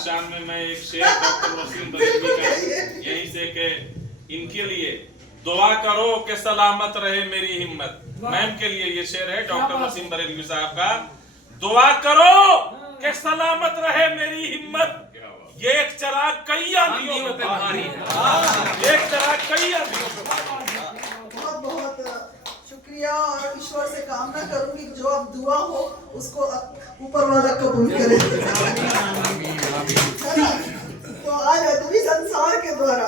शान में मैं एक शेर डॉक्टर वसीम बरेलवी का यहीं से कि इनके लिए दुआ करो कि सलामत रहे मेरी हिम्मत। मैम के लिए ये शेर है डॉक्टर वसीम बरेलवी साहब का। दुआ करो कि सलामत रहे मेरी हिम्मत, ये एक चिराग कई आंधियों पे भारी है, एक चिराग कई आंधियों पे भारी है। बहुत बहुत शुक्रिया और ईश्वर से कामना करूंगी जो अब दुआ हो उसको ऊपर वाला कबूल करे। तो आज अदबी संसार के द्वारा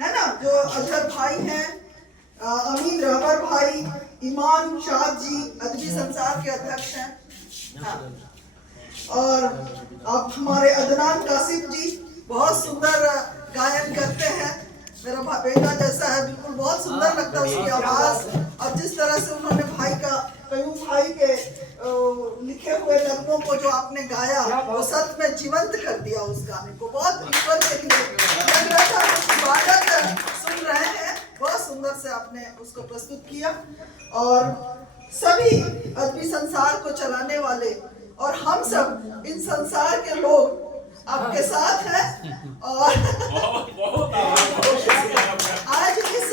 है ना, जो अजहर भाई हैं, अमीन रहबर भाई, ईमान शाह जी अदबी संसार के अध्यक्ष हैं, हाँ। और आप हमारे अदनान कासिम जी बहुत सुंदर गायन करते हैं, मेरा बेटा जैसा है, बिल्कुल बहुत सुंदर लगता है उसकी आवाज। और जिस तरह से उन्होंने भाई का कयूम भाई के लिखे हुए नगमों को जो आपने गाया वो सच में जीवंत कर दिया उस गाने को। बहुत ईश्वर के लिए लग रहा था, इबादत सुन रहे हैं, बहुत सुंदर से आपने उसको प्रस्तुत किया। और सभी अदबी संसार को चलाने वाले और हम सब इन संसार के लोग आपके साथ हैं। और आज इस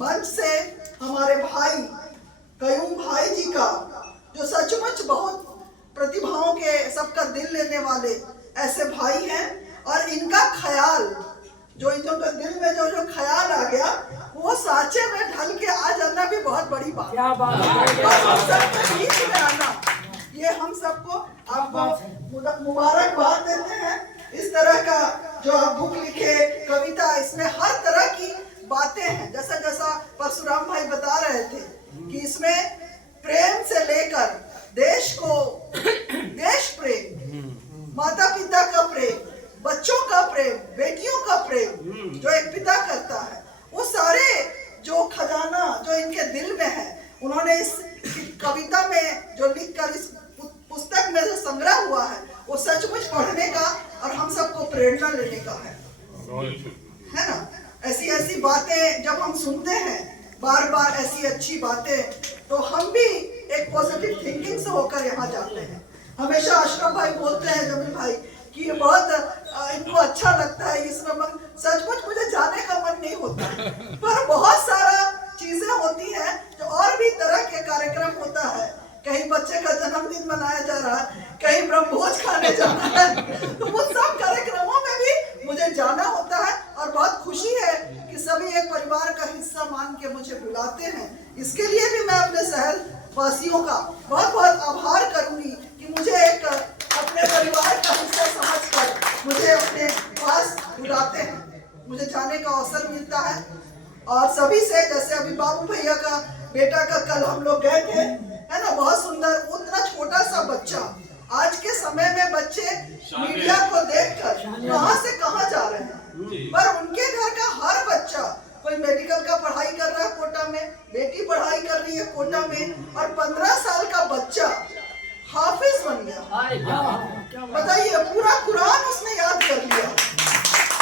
मंच से हमारे भाई कयूम भाई जी का, जो सचमुच बहुत प्रतिभाओं के सबका दिल लेने वाले ऐसे भाई हैं, और इनका ख्याल जो इन लोगों के दिल में जो ख्याल आ गया वो साँचे में ढल के आ जाना भी बहुत बड़ी बात है। ये हम सबको आपको मुबारकबाद देते हैं। इस तरह का जो आप बुक लिखे, कविता, इसमें हर तरह की बातें हैं। जैसा जैसा परशुराम भाई बता रहे थे कि इसमें प्रेम से लेकर देश को, देश प्रेम, माता पिता का प्रेम, बच्चों का प्रेम, बेटियों का प्रेम जो एक पिता करता है, वो सारे जो खजाना जो इनके दिल में है उन्होंने इस कविता में जो लिखकर इस पुस्तक में जो संग्रह हुआ है वो सचमुच पढ़ने का और हम सबको प्रेरणा लेने का है ना। ऐसी ऐसी बातें जब हम सुनते हैं बार बार, ऐसी अच्छी बातें, तो हम भी एक पॉजिटिव थिंकिंग से होकर यहाँ जाते हैं। हमेशा अशरफ भाई बोलते हैं, जमील भाई, कि ये बहुत इनको अच्छा लगता है इसमें, सचमुच मुझे जाने का मन नहीं होता, पर बहुत सारा चीजें होती हैं जो और भी तरह के कार्यक्रम होता है। कहीं बच्चे का जन्मदिन मनाया जा रहा है, कहीं ब्रह्मभोज खाने जाना है, तो उन सब कार्यक्रमों में भी मुझे जाना होता है। और बहुत खुशी है कि सभी एक परिवार का हिस्सा मान के मुझे बुलाते हैं। इसके लिए भी मैं अपने शहर वासियों का बहुत बहुत आभार करूंगी कि मुझे एक अपने परिवार का हिस्सा समझकर मुझे अपने पास बुलाते हैं, मुझे जाने का अवसर मिलता है। और सभी से, जैसे अभी बाबू भैया का बेटा का कल हम लोग गए थे, है ना, बहुत सुंदर, उतना छोटा सा बच्चा। आज के समय में बच्चे मीडिया को देखकर कहां से कहां जा रहे हैं, पर उनके घर का हर बच्चा, कोई मेडिकल का पढ़ाई कर रहा है कोटा में, बेटी पढ़ाई कर रही है कोटा में, और 15 साल का बच्चा हाफिज बन गया। बताइए, पूरा कुरान उसने याद कर लिया।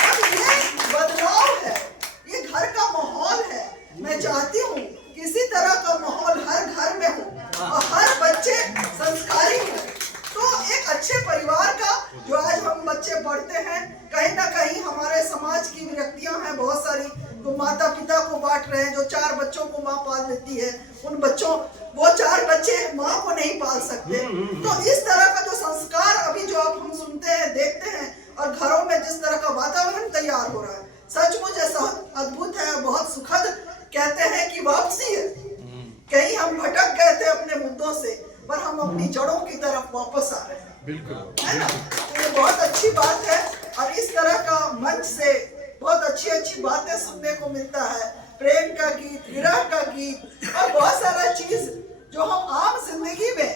अब ये बदलाव है, ये घर का माहौल है। मैं चाहती हूँ किसी तरह का माहौल हर घर में हो और हर बच्चे संस्कारी हो। तो एक अच्छे परिवार का जो आज हम बच्चे पढ़ते हैं, कहीं ना कहीं हमारे समाज की व्यक्तियां हैं बहुत सारी, तो माता पिता को बांट रहे हैं। जो 4 बच्चों को माँ पाल लेती है, उन बच्चों, वो 4 बच्चे माँ को नहीं पाल सकते। तो इस तरह का जो संस्कार अभी जो आप हम सुनते हैं, देखते हैं, और घरों में जिस तरह का वातावरण तैयार हो रहा है, सचमुच ऐसा अद्भुत है, बहुत सुखद। कहते हैं कि वापसी है, कहीं हम भटक गए थे अपने मुद्दों से, पर हम अपनी जड़ों की तरफ वापस आ रहे हैं, बिल्कुल, है ना। तो ये बहुत अच्छी बात है। और इस तरह का मंच से बहुत अच्छी अच्छी बातें सुनने को मिलता है, प्रेम का गीत, विरह का गीत, और बहुत सारा चीज जो हम आम जिंदगी में,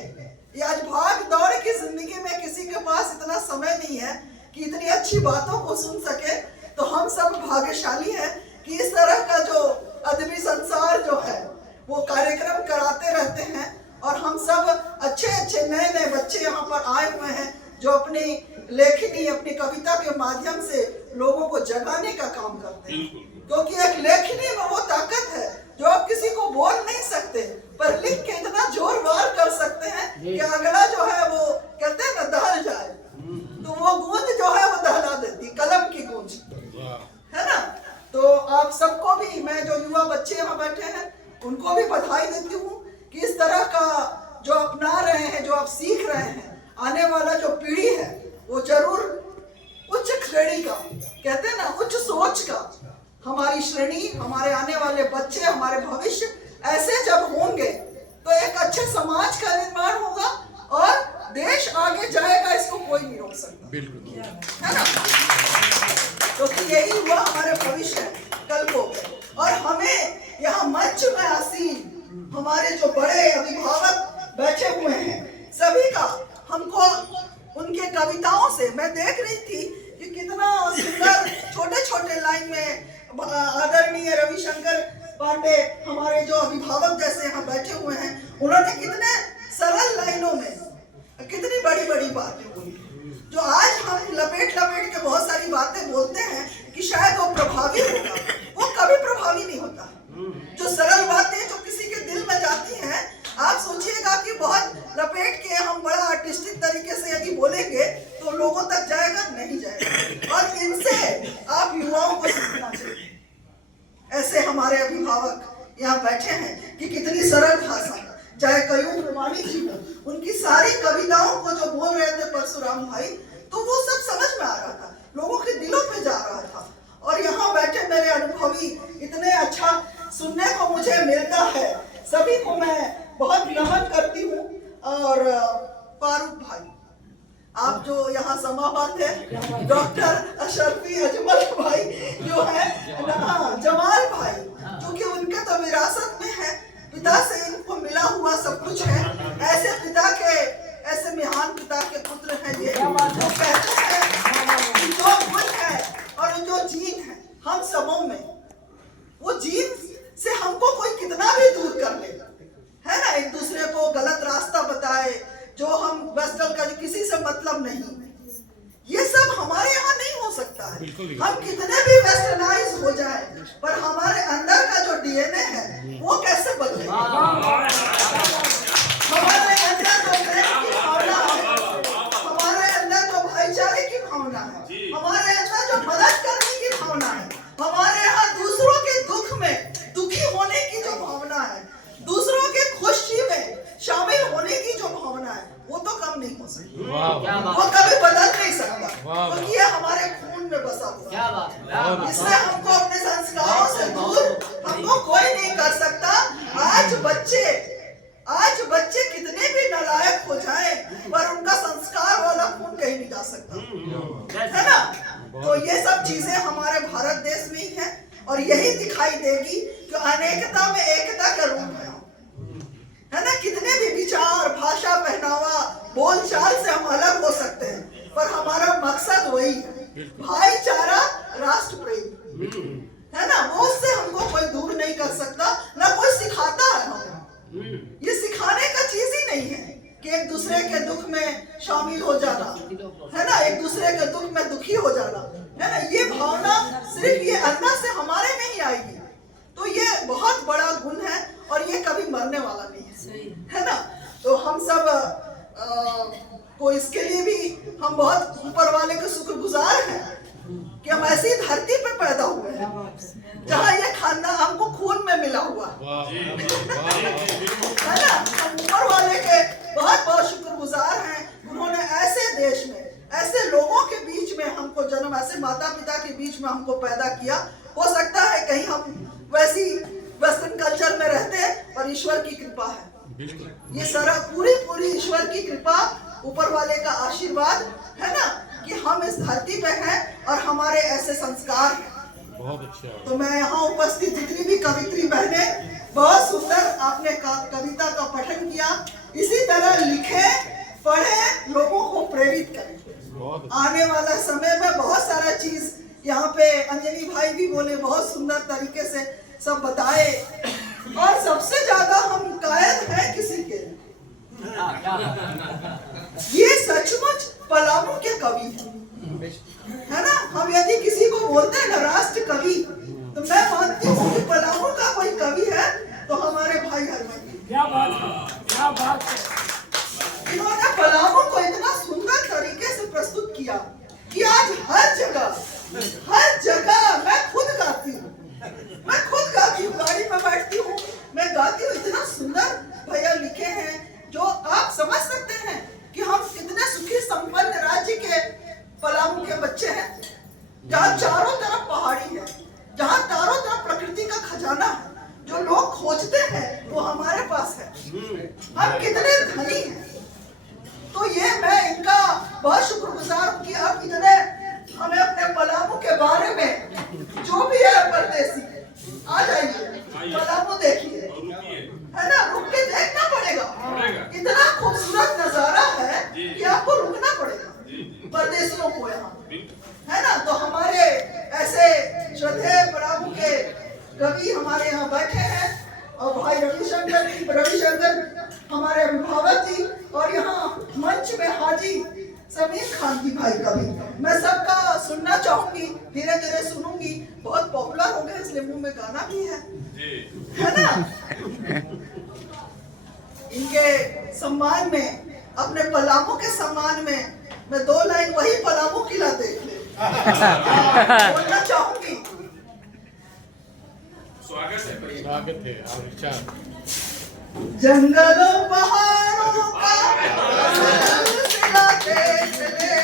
ये आज भाग दौड़ की जिंदगी में किसी के पास इतना समय नहीं है कि इतनी अच्छी बातों को सुन सके। तो हम सब भाग्यशाली हैं कि इस तरह का जो अदबी संसार जो है वो कार्यक्रम कराते रहते हैं, और हम सब अच्छे अच्छे नए नए बच्चे यहाँ पर आए हुए हैं जो अपनी लेखनी, अपनी कविता के माध्यम से लोगों को जगाने का काम करते हैं। क्योंकि एक लेखनी में वो ताकत है जो आप किसी को बोल नहीं सकते, पर लिख के इतना जोर वार कर सकते हैं कि अगला जो है वो कहते हैं ना, दहल जाए। समाज का निर्माण होगा और देश आगे जाएगा, इसको कोई नहीं रोक सकता। बिल्कुल है ना? क्योंकि यही हुआ हमारे भविष्य कल को। और हमें यहाँ मंच में आसीन हमारे जो बड़े अभिभावक बैठे हुए हैं, सभी का हमको उनके कविताओं से मैं देख रही थी कि कितना सुंदर छोटे छोटे लाइन में आदरणीय रविशंकर पांडे हमारे जो अभिभावक जैसे यहाँ बैठे हुए हैं, उन्होंने कितने सरल लाइनों में कितनी बड़ी बड़ी बातें बोली। जो आज हम लपेट लपेट के बहुत सारी बातें बोलते हैं कि शायद वो प्रभावी होगा, वो कभी प्रभावी नहीं होता। जो सरल बातें जो किसी के दिल में जाती हैं, आप सोचिएगा कि बहुत लपेट के हम बड़ा आर्टिस्टिक तरीके से यदि बोलेंगे तो लोगों तक जाएगा, नहीं जाएगा। और इनसे आप युवाओं को सीखना चाहिए। ऐसे हमारे अभिभावक यहाँ बैठे हैं कि कितनी सरल भाषा, चाहे कयूम रुमानी जी हो, उनकी सारी कविताओं को जो बोल रहे थे परशुराम भाई, तो वो सब समझ में आ रहा था, लोगों के दिलों पे जा रहा था। और यहाँ बैठे मेरे अनुभवी इतने अच्छा सुनने को मुझे मिलता है, सभी को मैं बहुत नमन करती हूँ। और फारूक भाई, आप जो यहाँ समापन है, डॉक्टर अशरफी अजमल भाई जो है, जमाल भाई, क्योंकि उनके तो विरासत में है, पिता से इनको मिला हुआ सब कुछ है। ऐसे पिता के, ऐसे महान पिता के पुत्र हैं ये, जो कहते हैं कि जो गुण है और जो जीन है हम सबों में, वो जीन से हमको कोई कितना भी दूर कर ले, है ना, एक दूसरे को गलत रास्ता बताए, जो हम वेस्टर्न का किसी से मतलब नहीं, ये सब हमारे यहाँ नहीं हो सकता है। हम कितने भी वेस्टर्नाइज हो जाए, पर हमारे अंदर का जो डीएनए है वो कैसे बदलेगा? हमारे अंदर तो प्रेम की भावना है, हमारे अंदर तो भाईचारे की भावना है, हमारे अंदर जो मदद करने की भावना है, हमारे यहाँ दूसरों के दुख में दुखी होने की जो भावना है, दूसरों के खुशी में शामिल होने की जो भावना है, वो तो कम नहीं हो सकती, वो कभी बदल नहीं सकता, क्योंकि ये हमारे खून में बसा हुआ है। इसलिए हमको अपने संस्कारों से दूर हमको कोई नहीं कर सकता। आज बच्चे कितने भी नालायक हो जाएं, पर उनका संस्कार वाला खून कहीं नहीं जा सकता, है ना? तो ये सब चीजें हमारे भारत देश में ही है, और यही दिखाई देगी कि अनेकता में एकता का रूप है ना? कितने भी विचार, भाषा, पहनावा, बोलचाल से हम अलग हो सकते हैं, पर हमारा मकसद वही है, भाईचारा, राष्ट्र प्रेम, है ना? वो उससे हमको कोई दूर नहीं कर सकता, ना कोई सिखाता है हमें। ये सिखाने का चीज ही नहीं है कि एक दूसरे के दुख में शामिल हो जाना, है ना, एक दूसरे के दुख में दुखी हो जाना, है ना, ये भावना सिर्फ ये अंदर से हमारे में ही आएगी। तो ये बहुत बड़ा गुण है और ये कभी मरने वाला नहीं है ना? तो हम सब को इसके लिए भी हम बहुत ऊपर वाले के शुक्रगुजार हैं कि हम ऐसी धरती पर पैदा हुए हैं जहाँ ये खानदान हमको खून में मिला हुआ है ना? हम ऊपर वाले के बहुत बहुत शुक्रगुजार हैं, उन्होंने ऐसे देश में, ऐसे लोगों के बीच में हमको जन्म, ऐसे माता पिता के बीच में हमको पैदा किया। हो सकता है कहीं हम वैसी वेस्टर्न कल्चर में रहते, पर ईश्वर की कृपा है, ये सारा पूरी ईश्वर की कृपा, ऊपर वाले का आशीर्वाद है ना, कि हम इस धरती पे हैं और हमारे ऐसे संस्कार हैं। बहुत अच्छा। तो मैं यहाँ उपस्थित जितनी भी कवित्री बहने, बहुत सुंदर आपने कविता का पठन किया, इसी तरह लिखे, पढ़े, लोगों को प्रेरित करें। आने वाला समय में बहुत सारा चीज यहाँ पे अंजलि भाई भी बोले, बहुत सुंदर तरीके से सब बताए, और सबसे ज्यादा हम कायल हैं किसी के, ये सचमुच पलामू के कवि है ना? हम यदि किसी को बोलते हैं ना राष्ट्र कवि, तो मैं मानती हूँ कि पलामू का कोई कवि है तो हमारे भाई हरमन। क्या बात है, क्या बात है। इन्होंने पलामू को इतना सुंदर तरीके से प्रस्तुत किया कि आज हर जगह मैं खुद गाती हूँ, गाड़ी में बैठती हूँ, मैं गाती हूँ। इतना सुंदर भैया लिखे हैं, जो आप समझ सकते हैं कि हम कितने सुखी संपन्न राज्य के पलामू के बच्चे हैं, जहाँ चारों तरफ पहाड़ी है, जहाँ चारों तरफ प्रकृति का खजाना है, जो लोग खोजते हैं वो हमारे पास है। हम कितने शांति भाई का भी। मैं सबका सुनना चाहूंगी, धीरे धीरे सुनूंगी। बहुत पॉपुलर हो गए इसलिए मुंह में गाना भी है ना। इनके सम्मान में, अपने पलामू के सम्मान में मैं 2 लाइन वही पलामू खिलाते बोलना चाहूंगी। स्वागत है जंगलों पहाड़ों का सिलाते चले